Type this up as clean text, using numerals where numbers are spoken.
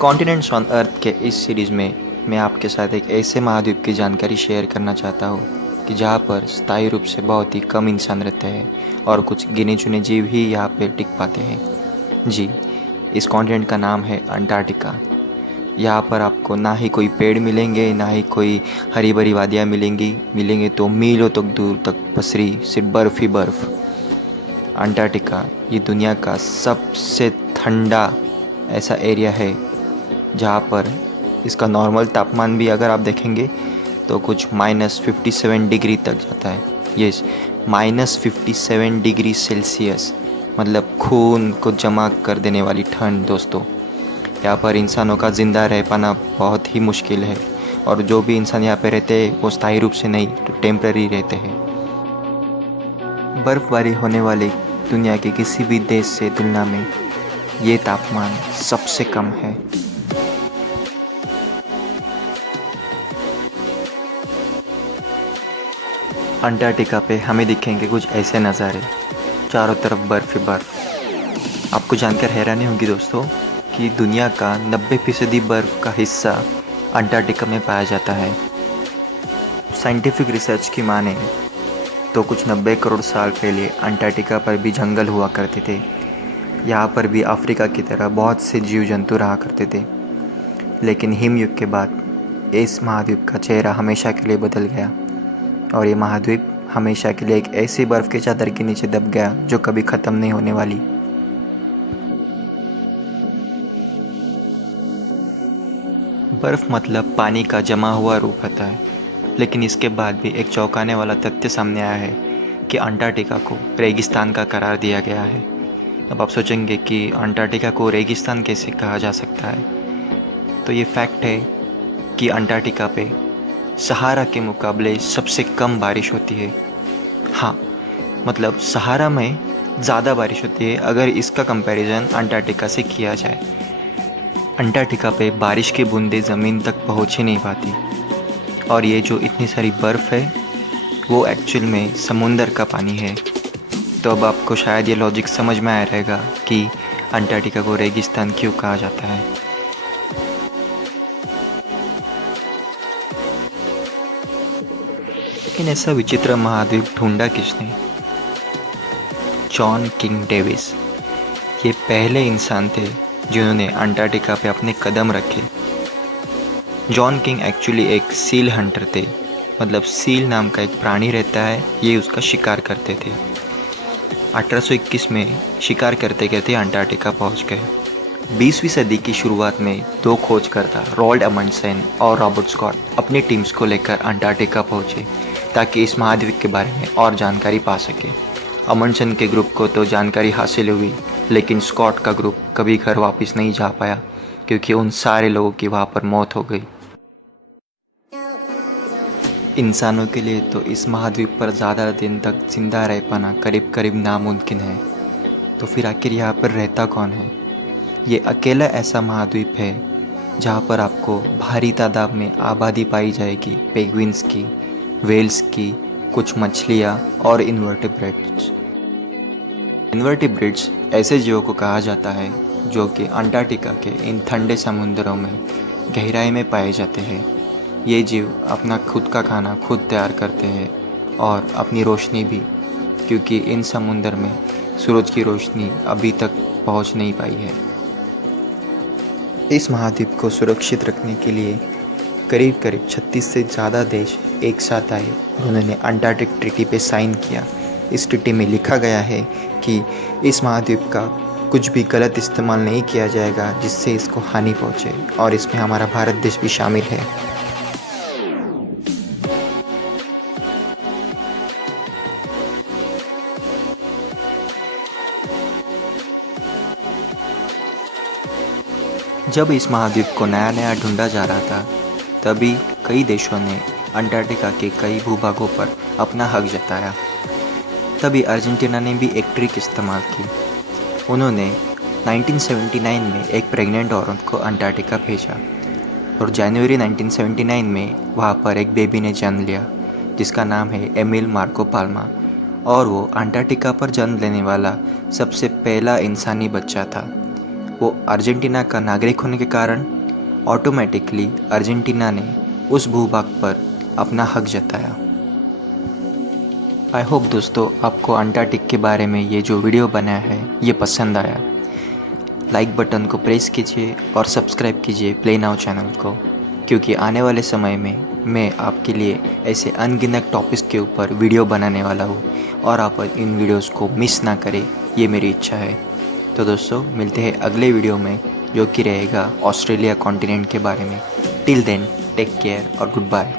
Continents on earth के इस series में मैं आपके साथ एक ऐसे महाद्वीप की जानकारी शेयर करना चाहता हूँ कि जहाँ पर स्थायी रूप से बहुत ही कम इंसान रहते हैं और कुछ गिने चुने जीव ही यहाँ पर टिक पाते हैं। जी, इस कॉन्टिनेंट का नाम है अंटार्कटिका। यहाँ पर आपको ना ही कोई पेड़ मिलेंगे, ना ही कोई हरी भरी वादियाँ मिलेंगे तो मीलों तक दूर तक पसरी सिर्फ बर्फ़ ही बर्फ़। अंटार्कटिका ये दुनिया का सबसे ठंडा ऐसा एरिया है जहाँ पर इसका नॉर्मल तापमान भी अगर आप देखेंगे तो कुछ -57 डिग्री तक जाता है। यस, -57 डिग्री सेल्सियस, मतलब खून को जमा कर देने वाली ठंड दोस्तों। यहाँ पर इंसानों का ज़िंदा रह पाना बहुत ही मुश्किल है और जो भी इंसान यहाँ पे रहते हैं वो स्थायी रूप से नहीं तो टेम्पररी रहते हैं। बर्फबारी होने वाली दुनिया के किसी भी देश से तुलना में ये तापमान सबसे कम है। अंटार्कटिका पे हमें दिखेंगे कुछ ऐसे नज़ारे, चारों तरफ बर्फ़ ही बर्फ़। आपको जानकर हैरानी होगी दोस्तों कि दुनिया का 90% बर्फ़ का हिस्सा अंटार्कटिका में पाया जाता है। साइंटिफिक रिसर्च की माने तो कुछ 90 करोड़ साल पहले अंटार्कटिका पर भी जंगल हुआ करते थे। यहाँ पर भी अफ्रीका की तरह बहुत से जीव जंतु रहा करते थे, लेकिन हिमयुग के बाद इस महाद्वीप का चेहरा हमेशा के लिए बदल गया और ये महाद्वीप हमेशा के लिए एक ऐसी बर्फ़ के चादर के नीचे दब गया जो कभी ख़त्म नहीं होने वाली। बर्फ़ मतलब पानी का जमा हुआ रूप होता है, लेकिन इसके बाद भी एक चौंकाने वाला तथ्य सामने आया है कि अंटार्कटिका को रेगिस्तान का करार दिया गया है। अब आप सोचेंगे कि अंटार्कटिका को रेगिस्तान कैसे कहा जा सकता है, तो ये फैक्ट है कि अंटार्कटिका पे सहारा के मुकाबले सबसे कम बारिश होती है। हाँ, मतलब सहारा में ज़्यादा बारिश होती है अगर इसका कंपैरिजन अंटार्कटिका से किया जाए। अंटार्कटिका पे बारिश की बूंदें ज़मीन तक पहुँच ही नहीं पाती और ये जो इतनी सारी बर्फ़ है वो एक्चुअल में समुंदर का पानी है। तो अब आपको शायद ये लॉजिक समझ में आया रहेगा कि अंटार्कटिका को रेगिस्तान क्यों कहा जाता है। लेकिन ऐसा विचित्र महाद्वीप ढूंढा किसने? जॉन किंग डेविस ये पहले इंसान थे जिन्होंने अंटार्कटिका पे अपने कदम रखे। जॉन किंग एक्चुअली एक सील हंटर थे, मतलब सील नाम का एक प्राणी रहता है, ये उसका शिकार करते थे। 1821 में शिकार करते करते अंटार्कटिका पहुंच गए। 20वीं सदी की शुरुआत में दो खोजकर्ता रॉल्ड अमंडसेन और रॉबर्ट स्कॉट अपनी टीम्स को लेकर अंटार्कटिका पहुंचे ताकि इस महाद्वीप के बारे में और जानकारी पा सके। अमंडसेन के ग्रुप को तो जानकारी हासिल हुई, लेकिन स्कॉट का ग्रुप कभी घर वापस नहीं जा पाया क्योंकि उन सारे लोगों की वहाँ पर मौत हो गई। इंसानों के लिए तो इस महाद्वीप पर ज़्यादा दिन तक जिंदा रह पाना करीब करीब नामुमकिन है। तो फिर आखिर यहाँ पर रहता कौन है? ये अकेला ऐसा महाद्वीप है जहाँ पर आपको भारी तादाद में आबादी पाई जाएगी पेंगुइन्स की, वेल्स की, कुछ मछलियाँ और इन्वर्टिब्रेट्स। इन्वर्टिब्रेट्स ऐसे जीवों को कहा जाता है जो कि अंटार्कटिका के इन ठंडे समुद्रों में गहराई में पाए जाते हैं। ये जीव अपना खुद का खाना खुद तैयार करते हैं और अपनी रोशनी भी, क्योंकि इन समुद्र में सूरज की रोशनी अभी तक पहुंच नहीं पाई है। इस महाद्वीप को सुरक्षित रखने के लिए करीब करीब 36 से ज़्यादा देश एक साथ आए और उन्होंने अंटार्कटिक ट्रीटी पे साइन किया। इस ट्रीटी में लिखा गया है कि इस महाद्वीप का कुछ भी गलत इस्तेमाल नहीं किया जाएगा जिससे इसको हानि पहुँचे, और इसमें हमारा भारत देश भी शामिल है। जब इस महाद्वीप को नया नया ढूंढा जा रहा था, तभी कई देशों ने अंटार्कटिका के कई भूभागों पर अपना हक जताया। तभी अर्जेंटीना ने भी एक ट्रिक इस्तेमाल की। उन्होंने 1979 में एक प्रेग्नेंट औरत को अंटार्कटिका भेजा और जनवरी 1979 में वहाँ पर एक बेबी ने जन्म लिया जिसका नाम है एमिल मार्को पाल्मा, और वो अंटार्कटिका पर जन्म लेने वाला सबसे पहला इंसानी बच्चा था। वो अर्जेंटीना का नागरिक होने के कारण ऑटोमेटिकली अर्जेंटीना ने उस भूभाग पर अपना हक जताया। आई होप दोस्तों आपको अंटार्कटिक के बारे में ये जो वीडियो बनाया है ये पसंद आया। लाइक बटन को प्रेस कीजिए और सब्सक्राइब कीजिए प्ले नाउ चैनल को, क्योंकि आने वाले समय में मैं आपके लिए ऐसे अनगिनत टॉपिक्स के ऊपर वीडियो बनाने वाला हूँ और आप इन वीडियोस को मिस ना करें, ये मेरी इच्छा है। तो दोस्तों मिलते हैं अगले वीडियो में, जो कि रहेगा ऑस्ट्रेलिया कॉन्टिनेंट के बारे में। टिल देन टेक केयर और गुड बाय।